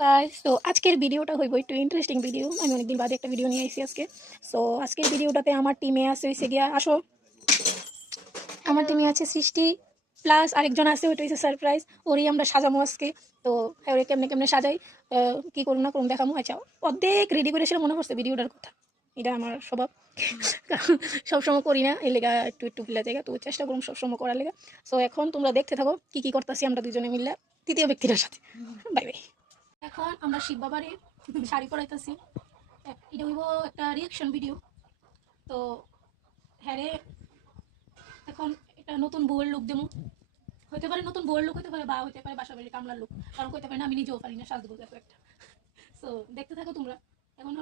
Guys, তো আজকের ভিডিওটা হইব একটু ইন্টারেস্টিং ভিডিও। আমি অনেকদিন বাদে একটা ভিডিও নিয়ে আইছি আজকে। সো আজকের ভিডিওটাতে আমার টিমে আছে হইছে গিয়া আসো, আমার টিমে আছে সৃষ্টি প্লাস আরেকজন আছে, ওইটা হচ্ছে সারপ্রাইজ। ওরই আমরা সাজামো আজকে। তো হ্যাঁ, ওরে কেমনে কেমনে সাজাই, কি করুন না করুন দেখামো। আচ্ছা, অর্ধেক রেডি করে সেটা মনে পড়ছে ভিডিওটার কথা। এটা আমার স্বভাব, সবসময় করি না, এর লেগা একটু একটু ভুলা জায়গা, তো চেষ্টা করুন সবসময় করার লেগা। সো এখন তোমরা দেখতে থাকো কি কি করতেছি আমরা দুজনে মিললে তৃতীয় ব্যক্তিটার সাথে। Bye bye. এখন আমরা শিব বাবারে শাড়ি পরাইতেছি। এটা হইব একটা রিয়াকশন ভিডিও। তো হ্যাঁ রে, এখন একটা নতুন বউয়ের লুক দেবো। হইতে পারে নতুন বউয়ের লুক, হইতে পারে বা হইতে পারে বাসা বাড়ির কামলার লুক, কারণ হইতে পারে না আমি নিজেও পারি না সাজতে এত একটা। সো দেখতে থাকো তোমরা। এখন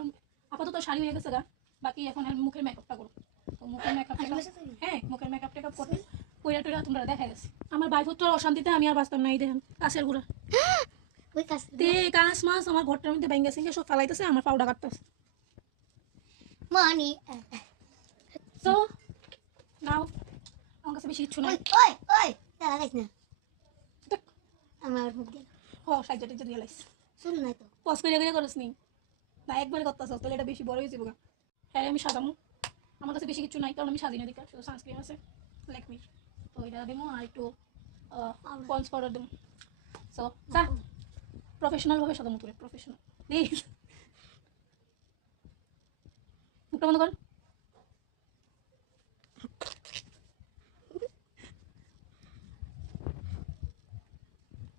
আপাতত শাড়ি হয়ে গেছে গা, বাকি এখন আমি মুখের মেকআপটা করবো। তো মুখের মেকআপ, হ্যাঁ মুখের মেকআপ টেকআপ করতে কইরা টইরা তোমরা দেখা গেছে। আমার বাইফুত্তর অশান্তিতে আমি আর বাঁচতাম না। এই দেখেন কাছের গুড়া তে কাঁচ মাছ আমার ঘরটার মধ্যে ভেঙে সিঙ্গে সব ফালাইতেছে, আমার পাউডার কাটতেছে মানি তো নাও। আমার কাছে বেশি কিচ্ছু নাই। ওই ওই দাঁড়া গাইস না আমার মুখ দিয়ে সাইডটা টিজা দিয়ে লাইস শুন না তো পজ করে গেলে করস নি না, একবারে করতেছ তাহলে এটা বেশি বড় হয়ে যাবে। হ্যাঁ আমি সাজামু, আমার কাছে বেশি কিছু নাই কারণ আমি সাজি না দেখা, শুধু সানস্ক্রিন আছে ল্যাকমির, তো এটা দেবো আর একটু পন্স পাউডার দেবো। সো যা প্রফেশনাল ভাবে সাজামু, তোরে প্রফেশনাল। প্লিজ মুখটা বন্ধ কর।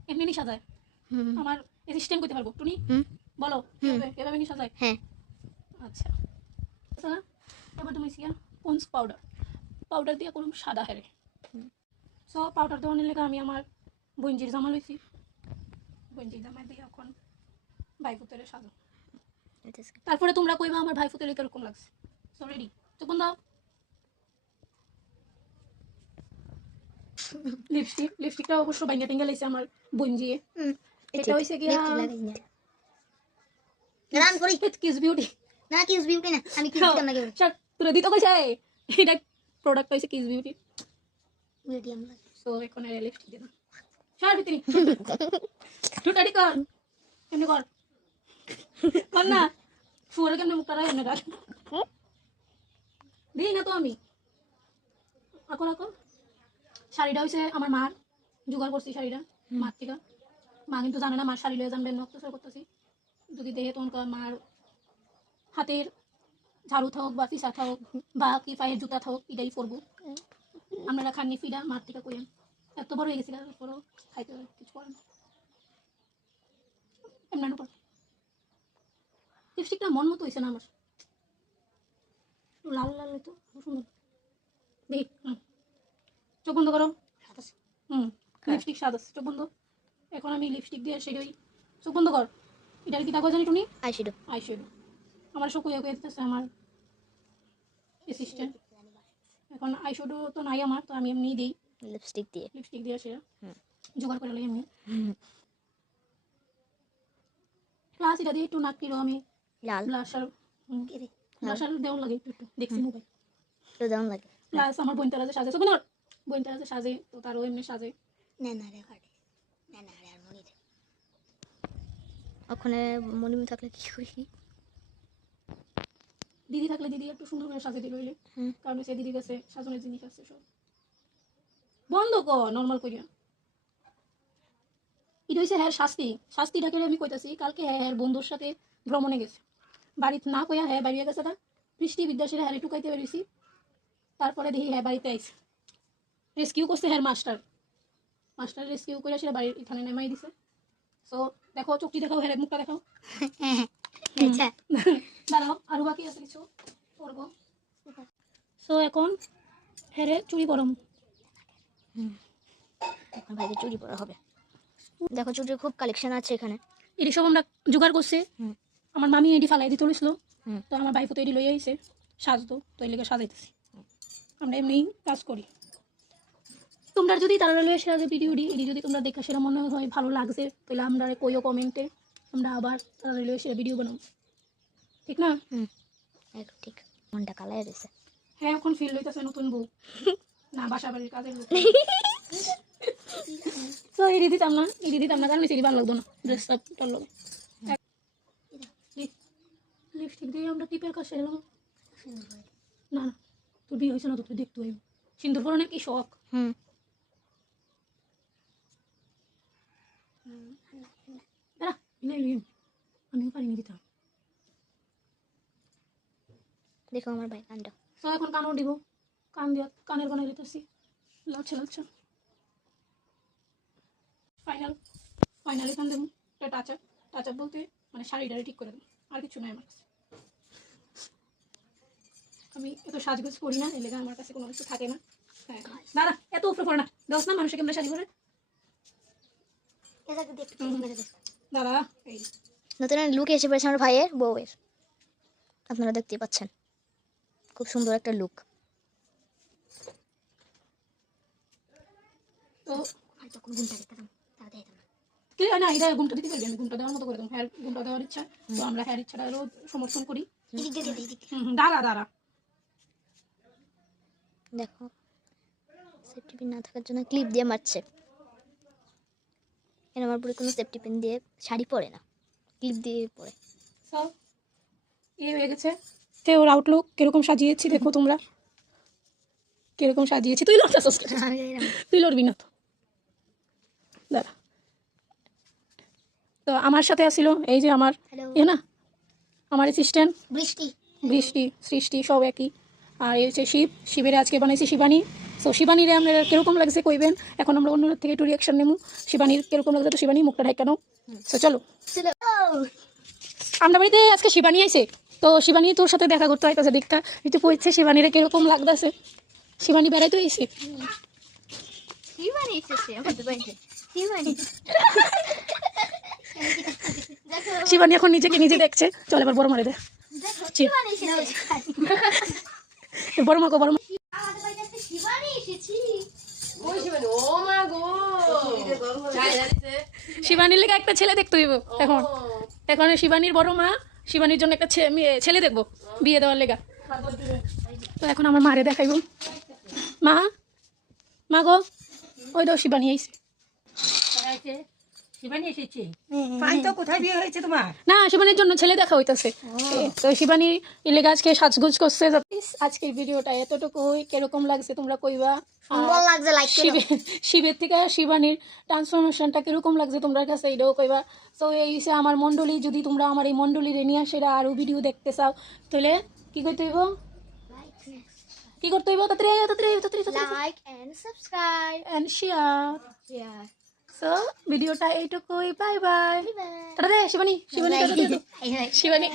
এমনি নি সাজায় আমার অ্যাসিস্ট্যান্ট করতে পারবো টুনি, বলো এভাবে নি সাজায়? হ্যাঁ আচ্ছা আচ্ছা, এবার তুমি সিয়া পন্স পাউডার পাউডার দিয়ে করুন সাদা হেরে। সো পাউডার দেওয়ানোর লেগে আমি আমার বঞ্জির জামা লইছি, বঞ্জির জামা দিয়ে এখন ভাই ফুতেরে সাজো। তারপরে তোমরা কইবা আমার ভাই ফুতেরে কিরকম লাগছে। সো রেডি, তখন দাও লিপস্টিকটা অবশ্য বাইঙ্গা টেঙ্গা লাইছে আমার বঞ্জিয়ে। এটা হইছে গিয়া রান করি কিস বিউটি না কিস বিউটি না আমি কিস দিতাম না কেউ তোরা দিতে কইছে এটা প্রোডাক্ট হইছে কিস বিউটি মিডিয়াম লাগে সো এখন এর লিপস্টিক দিলাম শার ভিতরে টুটাড়ি কর কেমনে কর কর না শুয়ারে কেমনে মুখটা রাখ এমনি রাখ দিই না তো আমি। এখন এখন শাড়িটা হইছে আমার মার, জোগাড় করছি শাড়িটা মার থেকে। মা কিন্তু জানে না মার শাড়ি লয়ে জানবেন নক্তসর করতেছি, যদি দেখে তখন মার হাতের ঝাড়ু থাক বা ফিসা থাক বা কি পায়ের জুতা থাক এটাই পরবো। আপনারা খাননি ফিডা মার থেকে কইেন, এত বড় হয়ে গেছি তারপরও খাইতে কিছু করেন এমন পর। লিপস্টিকটা মন মতো হয়েছে না আমার, লাল লাল তো সুন্দর। দেখি চোখ বন্ধ করো। লিপস্টিক স্বাদ আছে, চোখ বন্ধ। এখন আমি লিপস্টিক দিয়ে সেটাই চোখ বন্ধ কর। এটার কি কাগজ জানি টুনি? আইশ্যাডো আইশ্যাডো আমার সব কুয়ে কুয়ে দিতেছে আমার অ্যাসিস্ট্যান্ট। এখন আইশ্যাডো তো নাই আমার, তো আমি এমনি দিই লিপস্টিক দিয়ে সেটা জোগাড় করে লই এমনি। প্লাস এটা দিয়ে একটু নাকটিরও আমি লাল ব্লাশার ব্লাশার দেওয়ার লাগে একটু দেখছি মোবাইল তো দাম লাগে। প্লাস আমার বোন তারা যে সাজে চোখ বোন তারা যে সাজে, তো তারও এমনি সাজে। না না রে কাটে না না রে আর মনি রে ওখানে মনিমি থাকলে কি করি? দিদি থাকলে দিদি একটু সুন্দর করে সাজে দিল হইলে, কারণ সে দিদির কাছে সাজনের জিনিস আছে সব। বন্ধ কর নর্মাল করিয়া। এটা হচ্ছে হ্যাঁ শাস্তিটাকে আমি কইতাছি। কালকে হ্যাঁ বন্ধুর সাথে ভ্রমণে গেছে, বাড়িতে না কইয়া হ্যাঁ বাড়িয়ে গেছে না বৃষ্টি বিদ্যাসীরা হ্যাঁ টুকাইতে পেরেছি। তারপরে দেখি হ্যাঁ বাড়িতে আইছে, রেস্কিউ করছে হ্যাঁ মাস্টার রেস্কিউ করে সেটা বাড়ির এখানে নেমাই দিছে। সো দেখো চোখটি দেখাও, হ্যাঁ মুখটা দেখাও। আচ্ছা দাঁড়াও আরো বাকি আছে কিছু করবো। সো এখন হ্যাঁ চুরি গরম এখন ভাইকে চুরি পরা হবে। দেখো চুরির খুব কালেকশন আছে এখানে। এটি সব আমরা জোগাড় করছি। আমার মামি এটি ফালাই দিতে হইছিল, তো আমার ভাইফো তো এটি লই আইছে সাজতো, তো এই লেগে সাজাইতেছি। আমরা এমনি কাজ করি। তোমরা যদি তারা লয়ে সাজে ভিডিওটি এটি যদি তোমরা দেখা সেটা মনে হয় ভালো লাগছে, তাহলে আমরা কইও কমেন্টে, আমরা আবার তারা লয়ে সেটা ভিডিও বানাবো, ঠিক না? ঠিক মনটা কালাই রয়েছে। হ্যাঁ এখন ফিল হইতেছে নতুন বউ না বাসা বাড়ির কাজের বউ। তো এটি দিতাম না কারণ সেটি ভালো লাগতো না, ড্রেস আপ টার লোক লিপস্টিক দিয়ে আমরা টিপের কাছে এলাম। না না, তোর বিয়ে হয়েছে না তো, তুই দেখতে হইব। সিন্দুর পরনের কি শখ। হুম দাঁড়া, মিলাই লইম। আমিও পারিনি দিতাম। দেখো আমার ভাই কানটা। তো এখন কানও দিব, কান দিয়া কানের বানাই দিতেছি। লাগছে লাগছে। ফাইনালি কান দেবো। এটা টাচ আপ বলতে মানে শাড়িটারে ঠিক করে দেবো, আর কিছু নাই আমার কাছে। আমি এত সাজগোজ করি না, এলাকা আমার কাছে কোনো কিছু থাকে না। হ্যাঁ দাঁড়া, এত উপরে পড়ে না, দোষ না মানুষকে কেমন সাজি করে। দাঁড়া, এই নতুন লুক এসে পড়েছে আমার ভাইয়ের বউয়ের, আপনারা দেখতে পাচ্ছেন খুব সুন্দর একটা লুক। তো কি না, এটা ঘুমটা দিতে পারবি, আমি ঘুমটা দেওয়ার মতো করে দেবো। হেয়ার ঘুমটা দেওয়ার ইচ্ছা, তো আমরা হেয়ার ইচ্ছাটা আরও সমর্থন করি। দাঁড়া দাঁড়া, দেখো সেফটি পিন না থাকার জন্য ক্লিপ দিয়ে মারছে। এর আমার পরে কোনো সেফটি পিন দিয়ে শাড়ি পরে না, ক্লিপ দিয়ে পরে। সব ইয়ে হয়ে গেছে। ওর আউটলুক কিরকম সাজিয়েছি দেখো তোমরা, কিরকম সাজিয়েছি। তুই লড়তে, তুই লড়বি না তো, দাঁড়া। তো আমার সাথে আসিল এই যে আমার ইয়ে না, আমার অ্যাসিস্ট্যান্ট বৃষ্টি সৃষ্টি সব একই। আর এই হচ্ছে শিবের আজকে বানাইছি শিবানী। সো শিবানীর আপনার কীরকম লাগছে কইবেন। এখন আমরা অন্য থেকে একটু রিয়াকশন নেবো, শিবানীর কীরকম লাগছে। তো শিবানী মুখটা ঢাকানো। সো চলো, আমরা বাড়িতে আজকে শিবানী আইছে। তো শিবানী তোর সাথে দেখা করতে হয়, দেখা একটু কইছে শিবানীরা কীরকম লাগতেছে। শিবানী বেড়াইতে আইছে। শিবানী এখন নিজেকে নিজে দেখছে। চল এবার বড় মারে দে, বড় মাকে বড়। শিবানীর লেগে একটা ছেলে দেখতে হইব এখন। এখন শিবানীর বড় মা শিবানীর জন্য একটা ছেলে দেখবো বিয়ে দেওয়ার লেগা। তো এখন আমার মারে দেখাইব। মা, মা গো, ওই তো শিবানী আইছে। না, শিবানীর জন্য ছেলে দেখা হইতাছে। তো শিবানী লেগে আজকে সাজগুজ করছে। আজকের ভিডিওটা এতটুকুই, কিরকম লাগছে তোমরা কইবা। শিবের থেকে শিবানীর ট্রান্সফরমেশনটা কিরকম লাগছে তোমার কাছে, এটাও কইবা। তো এই হচ্ছে আমার মন্ডলী। যদি তোমরা আমার এই মন্ডলীর নিয়ে সেটা আরও ভিডিও দেখতে চাও, তাহলে কি করতে হইব, কি করতে হইব, like and subscribe and share. So ভিডিওটা এইটুকুই, বাই বাই। টাটা দে শিবানী, শিবানী।